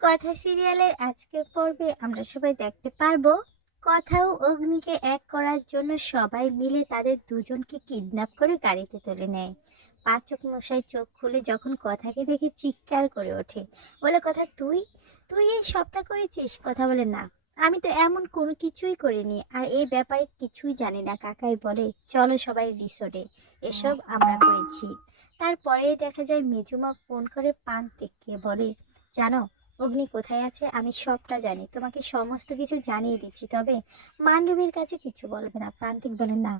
কথা সিরিয়ালের আজকের পর্বে আমরা সবাই দেখতে পারব। কথা ও অগ্নিকে এক করার জন্য সবাই মিলে তাদের দুজনকে কিডন্যাপ করে গাড়িতে তুলে নেয়। পাচক মশাই চোখ খুলে যখন কথাকে দেখে চিৎকার করে ওঠে, বলে, কথা তুই? তুই এই সবটা করেছিস? কথা বলে, না, আমি তো এমন কোনো কিছুই করিনি, আর এই ব্যাপারে কিছুই জানি না। কাকাই বলে, চলো সবাই রিসোর্টে, এসব আমরা করেছি। তারপরে দেখা যায় মেজুমা ফোন করে পান তেককে বলে, জানো অগ্নি কোথায় আছে? আমি সবটা জানি। তোমাকে সমস্ত কিছু জানিয়ে দিচ্ছি, তবে মান্ডবীর কাছে কিছু বলবে না। প্রান্তিক বলে, না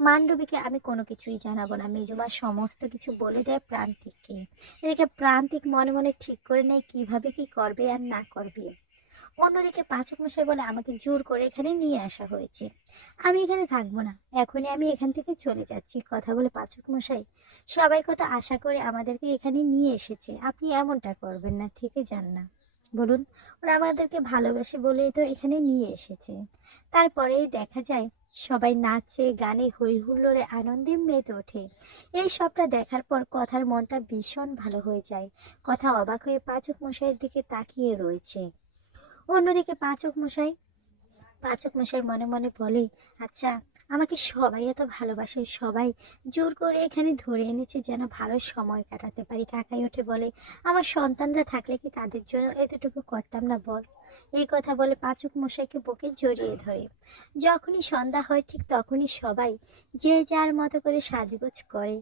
মান্ডবীকে আমি কোনো কিছুই জানাব না। মেজমা সমস্ত কিছু বলে দেয় প্রান্তিককে। এদিকে প্রান্তিক মনে মনে ঠিক করে নেয় কীভাবে কি করবে আর না করবে। অন্যদিকে পাচক মশাই বলে, আমাকে জোর করে এখানে নিয়ে আসা হয়েছে। আমি এখানে থাকব না। এখনই আমি এখান থেকে চলে যাচ্ছি। কথা বলে পাচক মশাই সবাই কত আশা করে আমাদেরকে এখানে নিয়ে এসেছে। আপনি এমনটা করবেন না, থেকে যান না। বলুন। ওরা আমাদেরকে ভালোবাসে বলেই তো এখানে নিয়ে এসেছে। তারপরেই দেখা যায় সবাই নাচে, গানে হই হুল্লোড়ে আনন্দে মেতে ওঠে। এই সবটা দেখার পর কথার মনটা ভীষণ ভালো হয়ে যায়। কথা অবাক হয়ে পাচক মশাইয়ের দিকে তাকিয়ে রয়েছে। অন্যদিকে পাচক মশাই পাচক মশাই মনে মনে বলে আচ্ছা আমাকে সবাই এত ভালোবাসে, সবাই জোর করে এখানে ধরে এনেছে যেন ভালো সময় কাটাতে পারি। কাকাই ওঠে বলে, আমার সন্তানরা থাকলে কি তাদের জন্য এতটুকু করতাম না বল? এই কথা বলে পাচক মশাইকে বুকে জড়িয়ে ধরে। যখনই সন্ধ্যা হয়, ঠিক তখনই সবাই যে যার মতো করে সাজগোজ করে।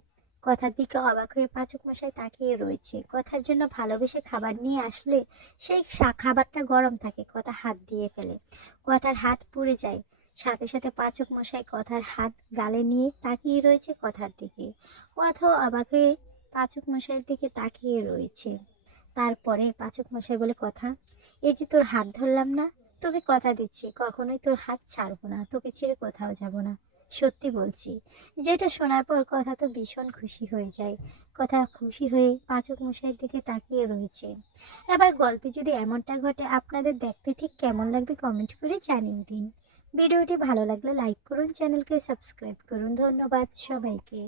কথার দিকে অবাক হয়ে পাচক মশাই তাকিয়ে রয়েছে। কথার জন্য ভালোবেসে খাবার নিয়ে আসলে সেই খাবারটা গরম থাকে, কথা হাত দিয়ে ফেলে। কথার হাত পুড়ে যায়। সাথে সাথে পাচক মশাই কথার হাত গালে নিয়ে তাকিয়ে রয়েছে কথার দিকে। কথাও অবাক হয়ে পাচক মশাইয়ের দিকে তাকিয়ে রয়েছে। তারপরে পাচক মশাই বলে, কথা, এই যে তোর হাত ধরলাম না, তোকে কথা দিচ্ছি। কখনোই তোর হাত ছাড়বো না, তোকে ছেড়ে কোথাও যাব না। সত্যি বলছি। যেটা শোনার পর কথা তো ভীষণ খুশি হয়ে যায়। কথা খুশি হয়ে পাচক মশাইয়ের দিকে তাকিয়ে রয়েছে। এবার গল্পে যদি এমনটা ঘটে, আপনাদের দেখতে ঠিক কেমন লাগবে কমেন্ট করে জানিয়ে দিন। ভিডিওটি ভালো লাগলে লাইক করুন, চ্যানেলকে সাবস্ক্রাইব করুন। ধন্যবাদ সবাইকে।